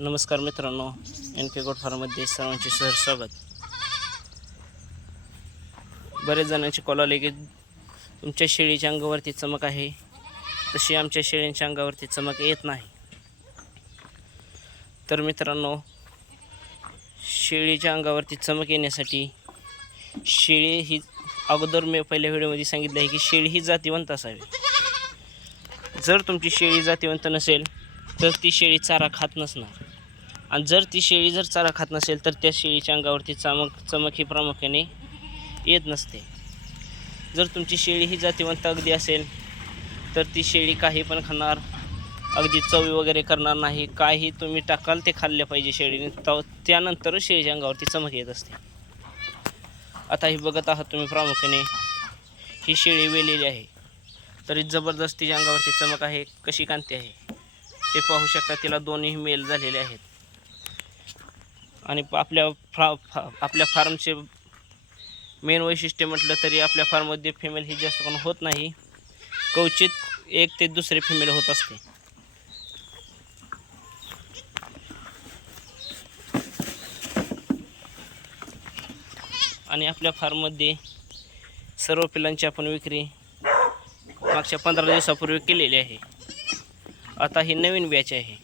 नमस्कार मित्रांनो, NK गोट फार्ममध्ये सर्वांचे सहर्ष स्वागत. बरेच जणांची कॉल आले की तुमच्या शेळीच्या अंगावरती चमक आहे, तशी आमच्या शेळींच्या अंगावरती चमक येत नाही. तर मित्रांनो, शेळीच्या अंगावरती चमक येण्यासाठी शेळी ही अगोदर मी पहिल्या व्हिडिओमध्ये सांगितलं आहे की शेळी ही जातीवंत असावी. जर तुमची शेळी जातीवंत नसेल तर ती शेळी चारा खात नसणार, आणि जर ती शेळी चारा खात नसेल तर त्या शेळीच्या अंगावरती चमक ही प्रामुख्याने येत नसते. जर तुमची शेळी ही जातीवंत अगदी असेल तर ती शेळी काही पण खाणार, अगदी चवी वगैरे करणार नाही. काही तुम्ही टाकाल ते खाल्ले पाहिजे शेळीने, त्यानंतरच शेळीच्या अंगावरती चमक येत असते. आता ही बघत आहात तुम्ही, प्रामुख्याने ही शेळी वेलेली आहे तरी जबरदस्त तिच्या अंगावरती चमक आहे. कशी कांती आहे ते पाहू शकता. तिला दोन्ही मेल झालेले आहेत. आणि आपल्या फार्मचे मेन वैशिष्ट्य म्हटलं तरी आपल्या फार्ममध्ये फिमेल ही जास्त करून होत नाही. क्वचित एक ते दुसरे फिमेल होत असते. आणि आपल्या फार्ममध्ये सर्व पिलांची आपण विक्री मागच्या 15 दिवसापूर्वी केलेली आहे. आता ही नवीन बॅच आहे.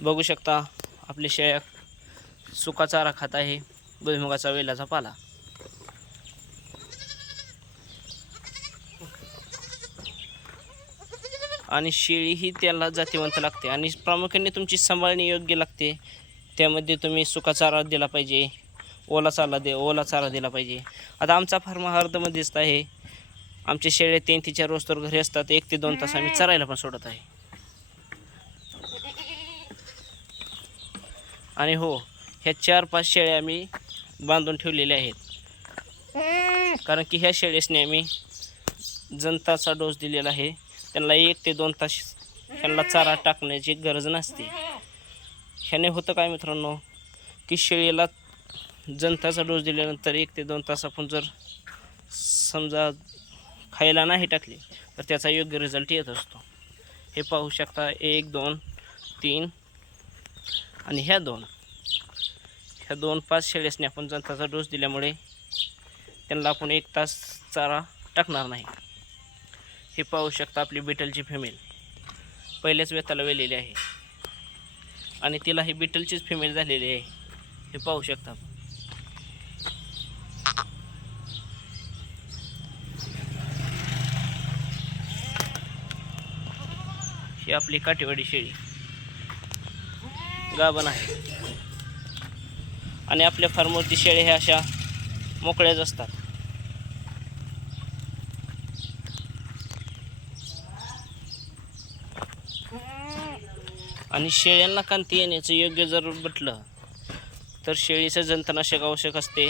बघू शकता आपली शेळ्या सुका चारा खात आहे, भुईमुगाचा वेलाचा पाला. आणि शेळी ही त्याला जातीवंत लागते आणि प्रामुख्याने तुमची सांभाळणी योग्य लागते. त्यामध्ये तुम्ही सुका चारा दिला पाहिजे, ओला चारा दिला पाहिजे. आता आमचा फार्म हर्दमध्येच आहे. आमचे शेळ्या 3 ते 4 रोज तर घरी असतात. 1 ते 2 तास आम्ही चरायला पण सोडत आहे. आणि हो, ह्या 4-5 शेळ्या आम्ही बांधून ठेवलेल्या आहेत, कारण की ह्या शेळ्यासने आम्ही जंताचा डोस दिलेला आहे. त्यांना 1 ते 2 तास ह्यांना चारा टाकण्याची गरज नसते. ह्याने होतं काय मित्रांनो, की शेळीला जंताचा डोस दिल्यानंतर 1 ते 2 तास आपण जर समजा खायला नाही टाकले तर त्याचा योग्य रिझल्ट येत असतो. हे पाहू शकता. 1, 2, 3 आणि ह्या 2-5 शेळ्यासने आपण जंताचा डोस दिल्यामुळे त्यांना आपण 1 तास चारा टाकणार नाही. हे पाहू शकता. आपली बिटलची फिमेल पहिल्याच वेताला वेलेली आहे आणि तिला ही बिटलचीच फिमेल झालेली आहे. हे पाहू शकता. ही आपली काठीवाडी शेळी गाभण आहे. आणि आपल्या फार्मवरती शेळ्या ह्या अशा मोकळ्याच असतात. आणि शेळ्यांना कांती येण्याचं योग्य जर म्हटलं तर शेळीचं जंतनाशक आवश्यक असते.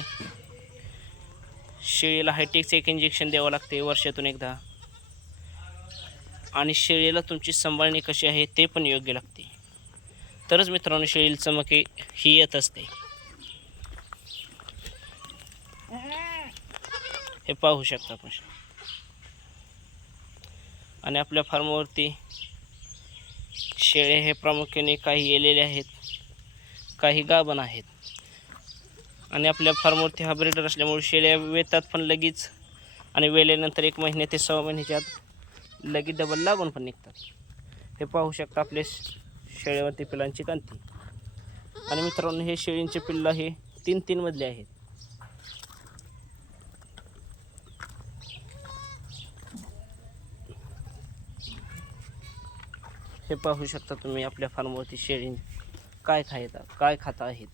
शेळीला हायटेकचं एक इंजेक्शन द्यावं लागते वर्षातून एकदा. आणि शेळीला तुमची सांभाळणी कशी आहे ते पण योग्य लागते. तरच मित्रांनो शेळीला चमक ही येत असते. हे पाहू शकता आपण. आणि आपल्या फार्मवरती शेळे हे प्रामुख्याने काही येलेले आहेत, काही गाभण आहेत. आणि आपल्या फार्मवरती हा ब्रीडर असल्यामुळे शेळ्या वेतात पण लगेच, आणि वेल्यानंतर 1 महिने ते 6 महिन्याच्या आत लगेच डबल लागून पण निघतात. हे पाहू शकता आपल्या शेळ्यावरती पिलांची कांती. आणि मित्रांनो, हे शेळींचे पिल्लं हे 3-3 मधले आहेत. हे पाहू शकता तुम्ही आपल्या फार्मवरती शेळी काय खाता आहेत.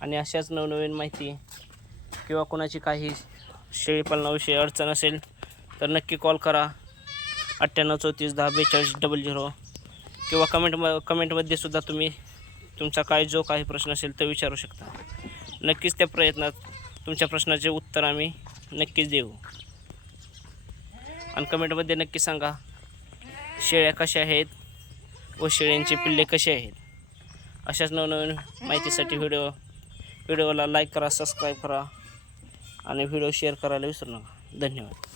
आणि अशाच नवनवीन माहिती किंवा कोणाची काही शेळीपालनाविषयी अडचण असेल तर नक्की कॉल करा. 98 34 10 42 00 किंवा कमेंटमध्ये सुद्धा तुम्ही तुमचा जो काही प्रश्न असेल तो विचारू शकता. नक्कीच त्या प्रयत्नात तुमच्या प्रश्नाचे उत्तर आम्ही नक्कीच देऊ. आणि कमेंटमध्ये नक्की सांगा शेळ्या कशा आहेत व शेळ्यांचे पिल्ले कसे आहेत. अशाच नवनवीन माहितीसाठी व्हिडिओला लाईक करा, सबस्क्राईब करा आणि व्हिडिओ शेअर करायला विसरू नका. धन्यवाद.